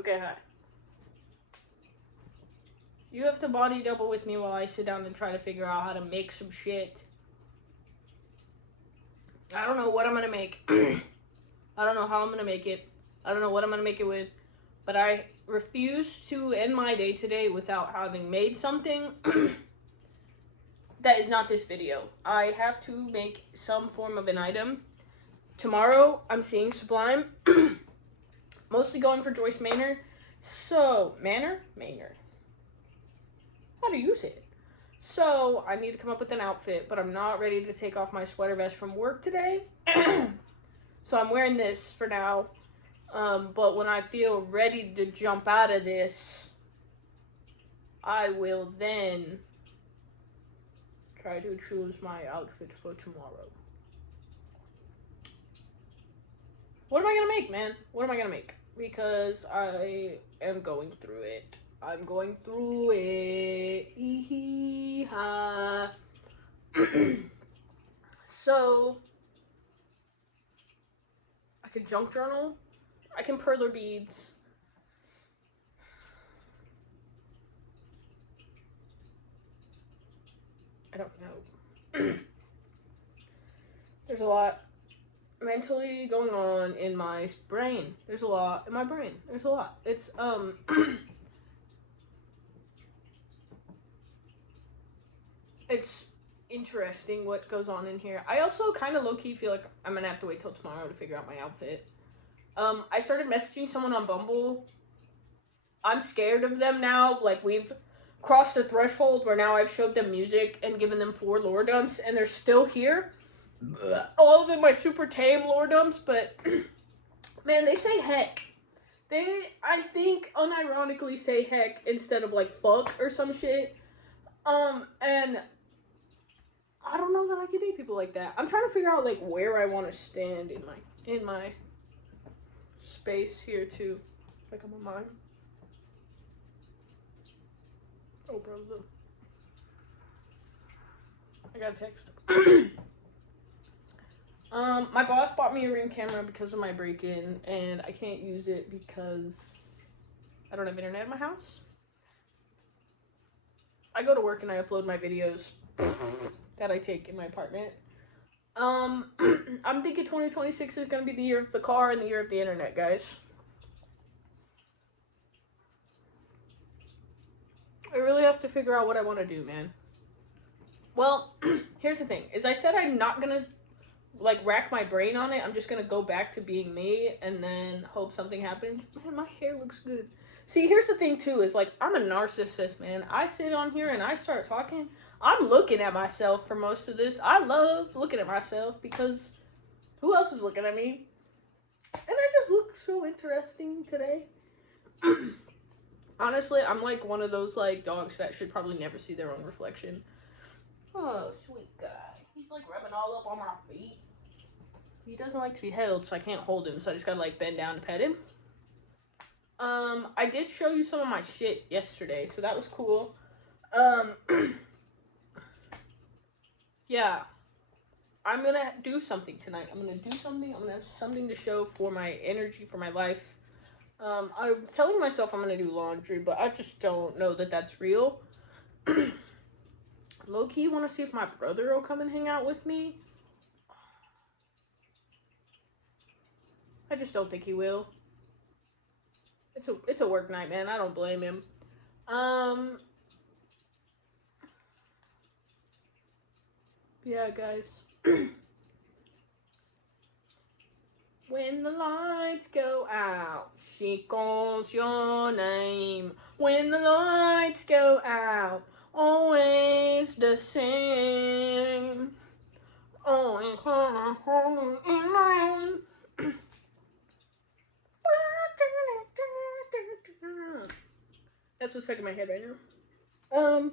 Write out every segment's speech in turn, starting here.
Okay, hi. You have to body double with me while I sit down and try to figure out how to make some shit. I don't know what I'm gonna make. I don't know how I'm gonna make it. I don't know what I'm gonna make it with. But I refuse to end my day today without having made something that is not this video. I have to make some form of an item. Tomorrow, I'm seeing Sublime. Mostly going for Joyce Maynard. So, Maynard? How do you say it? So, I need to come up with an outfit, but I'm not ready to take off my sweater vest from work today. So, I'm wearing this for now. But when I feel ready to jump out of this, I will then try to choose my outfit for tomorrow. What am I gonna make, man? What am I gonna make? Because I am going through it. I'm going through it. So, I can junk journal. I can perler beads. I don't know. There's a lot mentally going on in my brain. There's a lot in my brain. There's a lot. It's, it's interesting what goes on in here. I also kind of low-key feel like I'm gonna have to wait till tomorrow to figure out my outfit. I started messaging someone on Bumble. I'm scared of them now. Like, we've crossed the threshold where now I've showed them music and given them 4 lore dumps, and they're still here. All of them are super tame lore dumps, but man, they say heck. They, I think, unironically say heck instead of like fuck or some shit. And I don't know that I can date people like that. I'm trying to figure out like where I want to stand in my space here too. Like I'm a mime. Oh, brother. I got a text. My boss bought me a Ring camera because of my break-in, and I can't use it because I don't have internet in my house. I go to work and I upload my videos that I take in my apartment. I'm thinking 2026 is gonna be the year of the car and the year of the internet, guys. I really have to figure out what I want to do, man. Well, here's the thing, is I said I'm not gonna like rack my brain on it. I'm just gonna go back to being me and then hope something happens. Man, my hair looks good. See, here's the thing too, is like I'm a narcissist, man. I sit on here and I start talking. I'm looking at myself for most of this. I love looking at myself because who else is looking at me? And I just look so interesting today. Honestly, I'm like one of those like dogs that should probably never see their own reflection. Oh, sweet guy. He's like rubbing all up on my feet. He doesn't like to be held, so I can't hold him, so I just gotta like bend down to pet him. I did show you some of my shit yesterday, so that was cool. Yeah. I'm gonna do something tonight. I'm gonna have something to show for my energy, for my life. I'm telling myself I'm gonna do laundry, but I just don't know that that's real. Low-key want to see if my brother will come and hang out with me. I just don't think he will. It's a work night, man. I don't blame him. Yeah, guys. When the lights go out, she calls your name. When the lights go out, always the same. Always in my own. That's what's stuck in my head right now.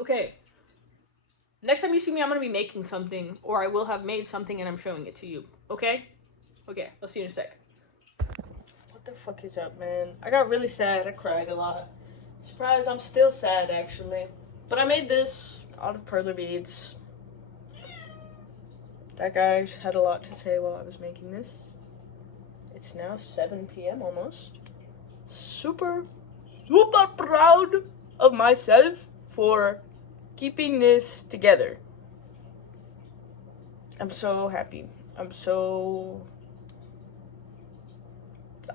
Okay. Next time you see me, I'm going to be making something, or I will have made something and I'm showing it to you. Okay? Okay, I'll see you in a sec. What the fuck is up, man? I got really sad. I cried a lot. Surprise, I'm still sad, actually. But I made this out of perler beads. That guy had a lot to say while I was making this. It's now 7 p.m. almost. Super proud of myself for keeping this together. I'm so happy. I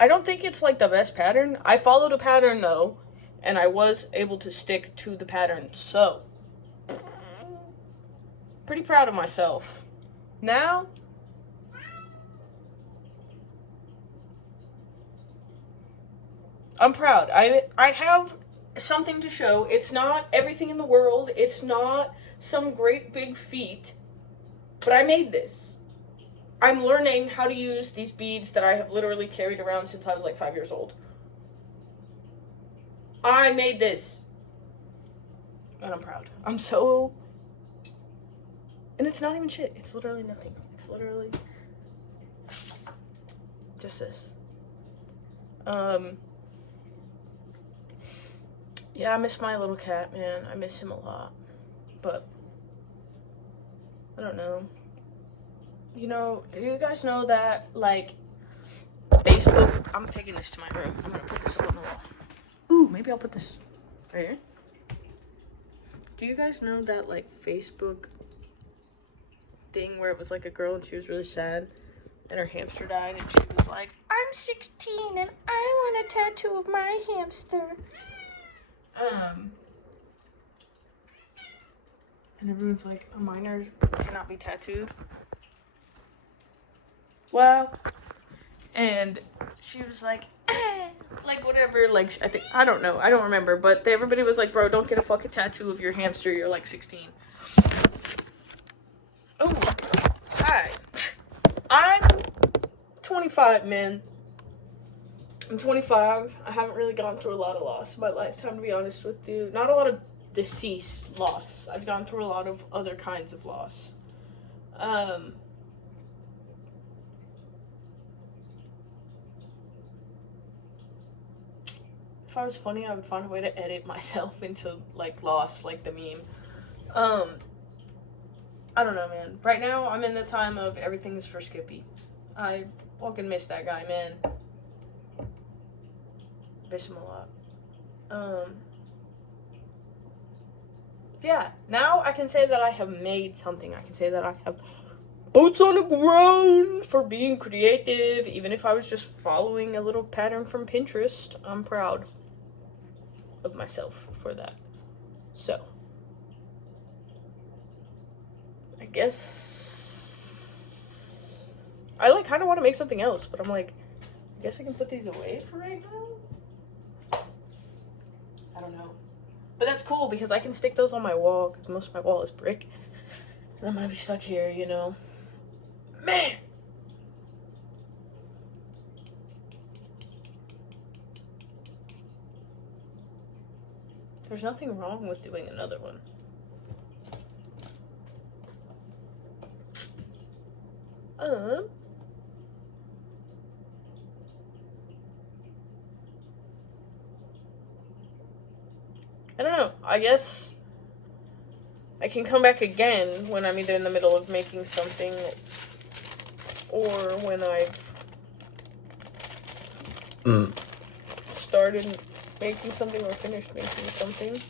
don't think it's like the best pattern. I followed a pattern though, and I was able to stick to the pattern, so pretty proud of myself. Now, I'm proud. I have something to show. It's not everything in the world. It's not some great big feat, but I made this. I'm learning how to use these beads that I have literally carried around since I was like 5 years old. I made this. And I'm proud. I'm so... And it's not even shit. It's literally nothing. It's literally... just this. Yeah, I miss my little cat, man. I miss him a lot. But... I don't know. You know, do you guys know that, like, Facebook... I'm taking this to my room. I'm gonna put this up on the wall. Ooh, maybe I'll put this right here. Do you guys know that, like, Facebook thing where it was, like, a girl and she was really sad and her hamster died and she was like, I'm 16 and I want a tattoo of my hamster. And everyone's like, a minor cannot be tattooed. Well, and she was like, like whatever, like I don't know, I don't remember, but everybody was like, bro, don't get a fucking tattoo of your hamster, you're like 16. Oh, hi. I'm 25, man. I'm 25. I haven't really gone through a lot of loss in my lifetime, to be honest with you. Not a lot of deceased loss. I've gone through a lot of other kinds of loss. If I was funny, I would find a way to edit myself into, like, loss, like the meme. I don't know, man. Right now, I'm in the time of everything is for Skippy. I fucking miss that guy, man. Miss him a lot. Yeah, now I can say that I have made something. I can say that I have boots on the ground for being creative. Even if I was just following a little pattern from Pinterest, I'm proud of myself for that. So, I guess I like kind of want to make something else, but I'm like, I guess I can put these away for right now. I don't know, but that's cool because I can stick those on my wall because most of my wall is brick, and I'm gonna be stuck here, you know. Man. There's nothing wrong with doing another one. I don't know. I guess I can come back again when I'm either in the middle of making something or when I've started making something or finished making something.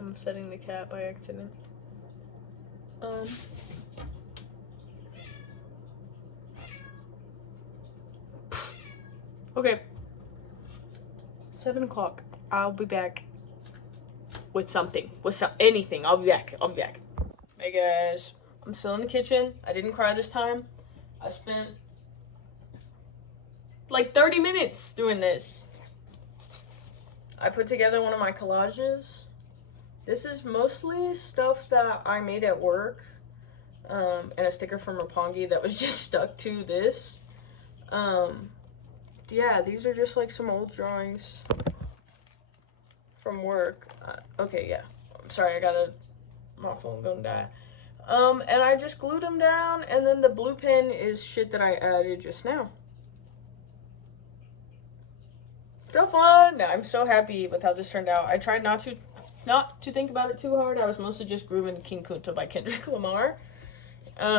I'm setting the cat by accident. Okay. 7 o'clock. I'll be back with something. With anything. I'll be back. Hey guys. I'm still in the kitchen. I didn't cry this time. I spent like 30 minutes doing this. I put together one of my collages. This is mostly stuff that I made at work. And a sticker from Roppongi that was just stuck to this. Yeah, these are just like some old drawings from work. Okay, yeah. I'm sorry, my phone gonna die. And I just glued them down, and then the blue pen is shit that I added just now. So fun. I'm so happy with how this turned out. I tried not to think about it too hard. I was mostly just grooving King Kunta by Kendrick Lamar.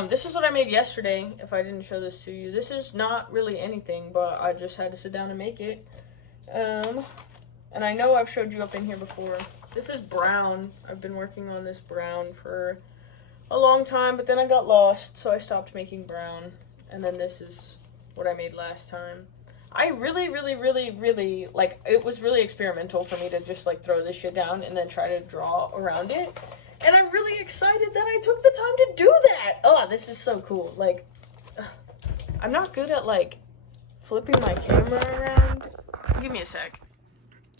This is what I made yesterday, if I didn't show this to you. This is not really anything, but I just had to sit down and make it. And I know I've showed you up in here before. This is brown. I've been working on this brown for a long time, but then I got lost, so I stopped making brown. And then this is what I made last time. I really, like, it was really experimental for me to just, like, throw this shit down and then try to draw around it. And I'm really excited that I took the time to do that. Oh, this is so cool. Like, I'm not good at, like, flipping my camera around. Give me a sec.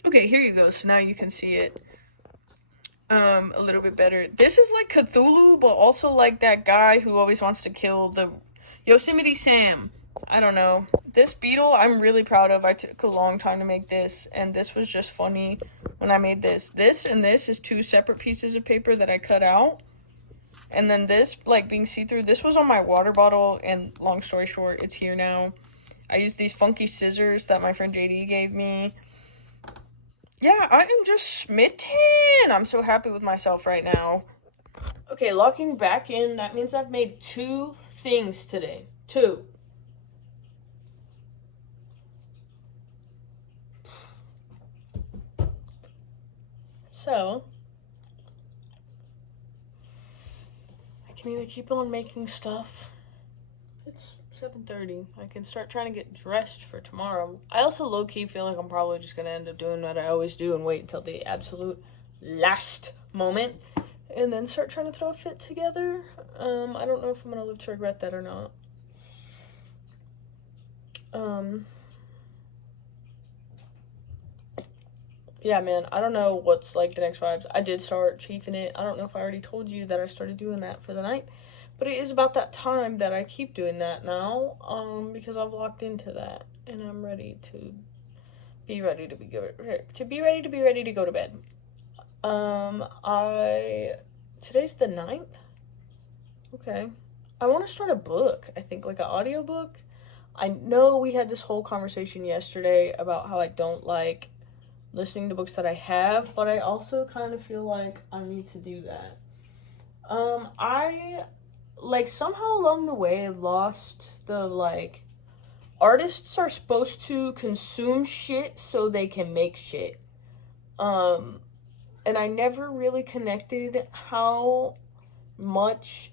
Okay, here you go. So now you can see it a little bit better. This is like Cthulhu, but also like that guy who always wants to kill the Yosemite Sam. I don't know. This beetle, I'm really proud of. I took a long time to make this, and this was just funny when I made this. This and this is two separate pieces of paper that I cut out. And then this, like, being see-through, this was on my water bottle, and long story short, it's here now. I used these funky scissors that my friend JD gave me. Yeah, I am just smitten. I'm so happy with myself right now. Okay, locking back in, that means I've made 2 things today. 2. So, I can either keep on making stuff. It's 7:30. I can start trying to get dressed for tomorrow. I also low-key feel like I'm probably just going to end up doing what I always do and wait until the absolute last moment and then start trying to throw a fit together. I don't know if I'm going to live to regret that or not. Yeah, man, I don't know what's, like, the next vibes. I did start chiefing it. I don't know if I already told you that I started doing that for the night, but it is about that time that I keep doing that now, because I've locked into that, and I'm ready to be ready to go to bed. Today's the 9th? Okay. I want to start a book, I think, like an audiobook. I know we had this whole conversation yesterday about how I don't like listening to books that I have, but I also kind of feel like I need to do that. I, like, somehow along the way lost the, like, artists are supposed to consume shit so they can make shit. And I never really connected how much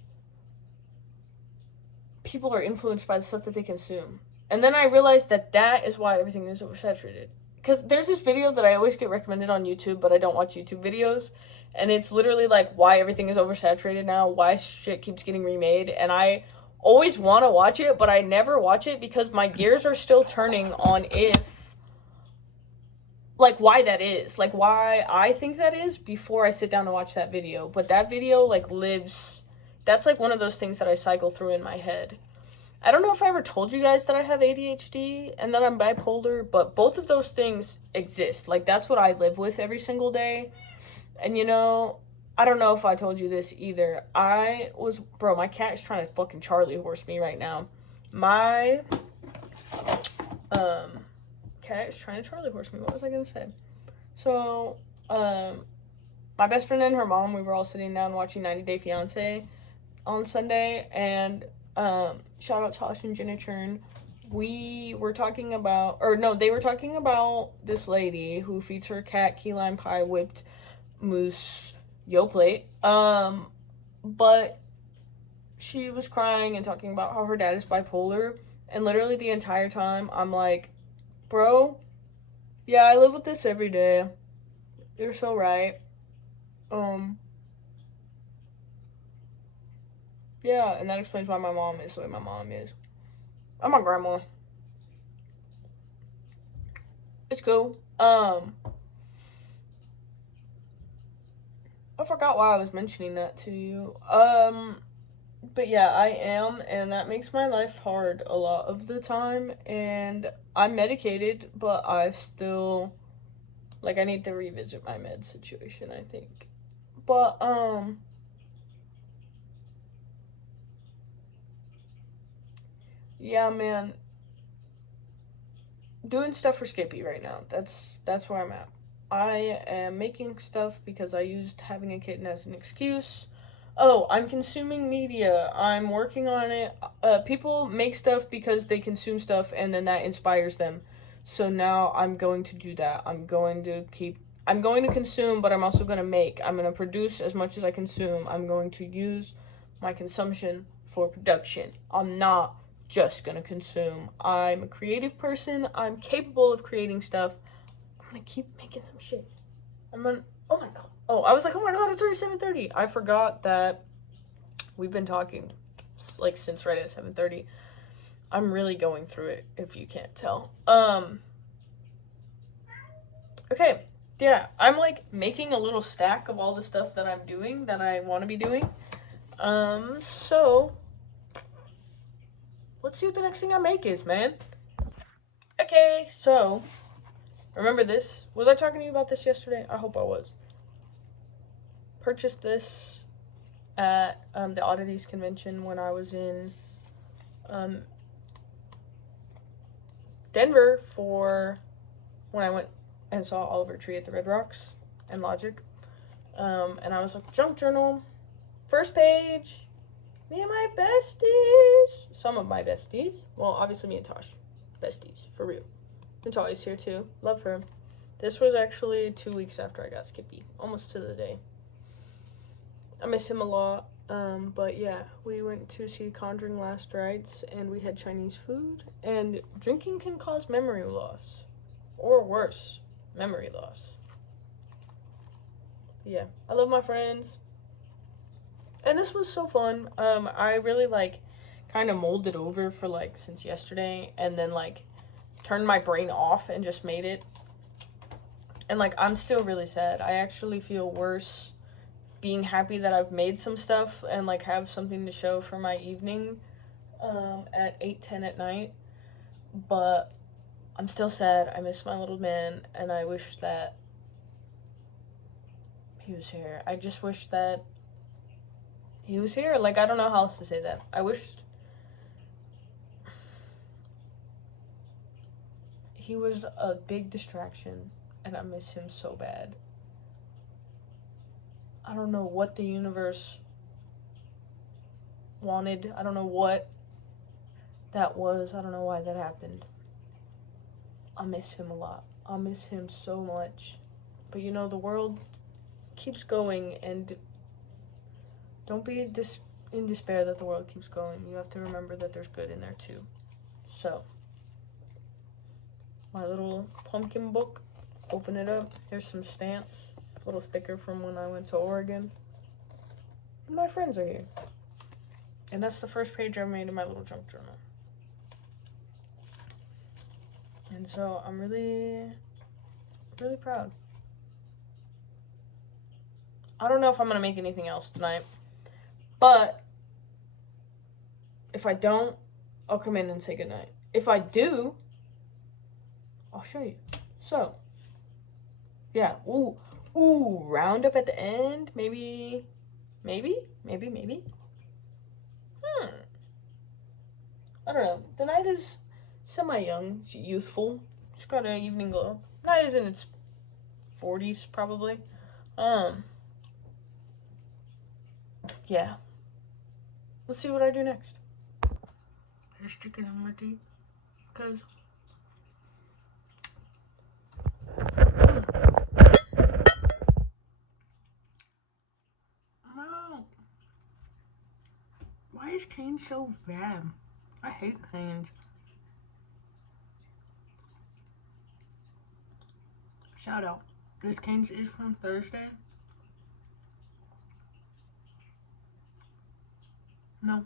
people are influenced by the stuff that they consume. And then I realized that that is why everything is oversaturated. Because there's this video that I always get recommended on YouTube, but I don't watch YouTube videos. And it's literally like why everything is oversaturated now, why shit keeps getting remade. And I always want to watch it, but I never watch it because my gears are still turning on like, why that is. Like, why I think that is before I sit down to watch that video. But that video, like, lives. That's, like, one of those things that I cycle through in my head. I don't know if I ever told you guys that I have ADHD and that I'm bipolar, but both of those things exist. Like, that's what I live with every single day. And, you know, I don't know if I told you this either. Bro, my cat is trying to fucking Charlie horse me right now. My, cat is trying to Charlie horse me. What was I gonna say? So, my best friend and her mom, we were all sitting down watching 90 Day Fiancé on Sunday, and shout out to Austin Jenna Churn. They were talking about this lady who feeds her cat key lime pie whipped mousse Yoplait. But she was crying and talking about how her dad is bipolar, and literally the entire time I'm like, bro, yeah, I live with this every day. You're so right. Yeah, and that explains why my mom is the way my mom is. I'm my grandma. It's cool. I forgot why I was mentioning that to you. But yeah, I am, and that makes my life hard a lot of the time, and I'm medicated, but I still, like, I need to revisit my med situation, I think. But, yeah, man, doing stuff for Skippy right now. That's where I'm at. I am making stuff because I used having a kitten as an excuse. Oh, I'm consuming media. I'm working on it. People make stuff because they consume stuff and then that inspires them. So now I'm going to do that. I'm going to consume, but I'm also going to make. I'm going to produce as much as I consume. I'm going to use my consumption for production. I'm not just going to consume. I'm a creative person. I'm capable of creating stuff. I'm going to keep making some shit. Oh my god. Oh, I was like, oh my god, it's already 7:30. I forgot that we've been talking like since right at 7:30. I'm really going through it if you can't tell. Okay. Yeah, I'm like making a little stack of all the stuff that I'm doing that I want to be doing. So let's see what the next thing I make is, man. Okay, so remember this? Was I talking to you about this yesterday? I hope I was. Purchased this at the Oddities convention when I was in Denver for when I went and saw Oliver Tree at the Red Rocks and Logic. And I was like, junk journal, first page, me and my besties. Some of my besties. Well, obviously me and Tosh. Besties, for real. Natalia's here too. Love her. This was actually 2 weeks after I got Skippy. Almost to the day. I miss him a lot. But yeah, we went to see Conjuring Last Rites and we had Chinese food. And drinking can cause memory loss. Or worse, memory loss. Yeah, I love my friends. And this was so fun. I really like kind of molded over for like since yesterday and then like turned my brain off and just made it. And like I'm still really sad. I actually feel worse being happy that I've made some stuff and like have something to show for my evening at 8:10 at night. But I'm still sad. I miss my little man and I wish that he was here. I just wish that he was here. Like, I don't know how else to say that. I wished he was a big distraction and I miss him so bad. I don't know what the universe wanted. I don't know what that was. I don't know why that happened. I miss him a lot. I miss him so much. But you know, the world keeps going and don't be in despair that the world keeps going. You have to remember that there's good in there too. So, my little pumpkin book. Open it up. Here's some stamps. Little sticker from when I went to Oregon. And my friends are here. And that's the first page I made in my little junk journal. And so I'm really, really proud. I don't know if I'm going to make anything else tonight. But if I don't, I'll come in and say goodnight. If I do, I'll show you. So, yeah. Ooh, roundup at the end. Maybe. I don't know. The night is semi-young, youthful. It's got an evening glow. Night is in its 40s, probably. Yeah. Let's see what I do next. I stick it on my teeth, because no. Why is Cane so bad? I hate Canes. Shout out. This Canes is from Thursday. No.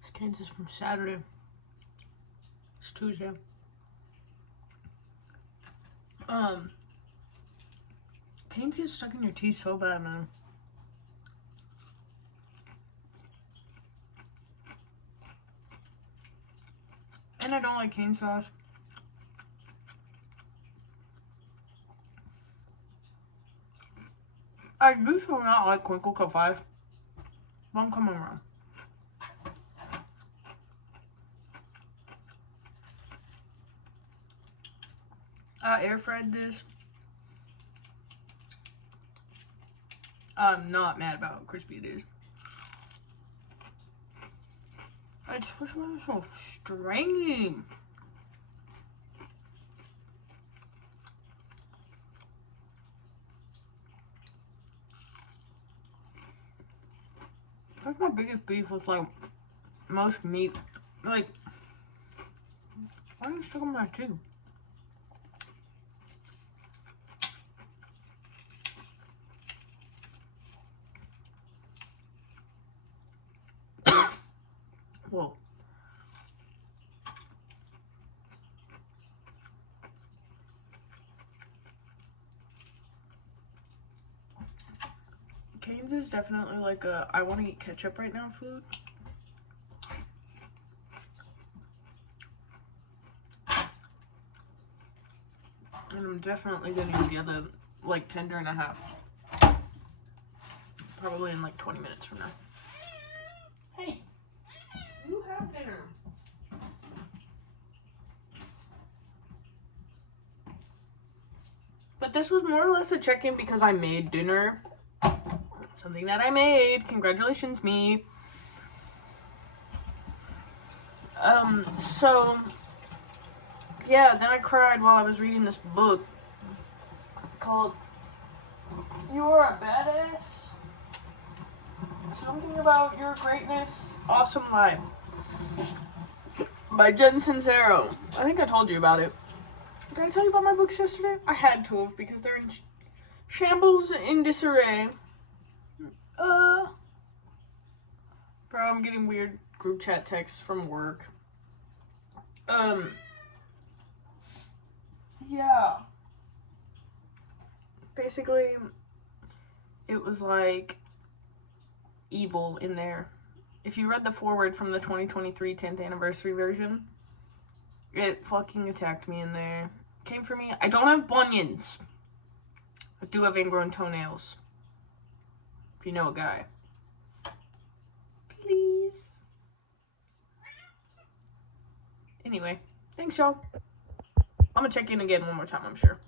This Canes is from Saturday. It's Tuesday. Canes get stuck in your teeth so bad, man. And I don't like cane sauce. I used to not like Crinkle Cut 5. But I'm coming around. Air fried this. I'm not mad about how crispy it is. I just wish it was so stringy. That's my biggest beef with like most meat. Like, why are you stuck on my too? Whoa. Cane's is definitely like a I want to eat ketchup right now food. And I'm definitely gonna eat the other like tender and a half. Probably in like 20 minutes from now. Hey, you have dinner. But this was more or less a check-in because I made dinner. Something that I made. Congratulations, me. So, yeah, then I cried while I was reading this book called You Are a Badass? Something About Your Greatness, Awesome Life by Jen Sincero. I think I told you about it. Did I tell you about my books yesterday? I had to have because they're in shambles in disarray. Bro, I'm getting weird group chat texts from work. Yeah. Basically, it was like evil in there. If you read the foreword from the 2023 10th anniversary version, it fucking attacked me in there. Came for me. I don't have bunions. I do have ingrown toenails. If you know a guy. Please. Anyway, thanks y'all. I'm gonna check in again one more time, I'm sure.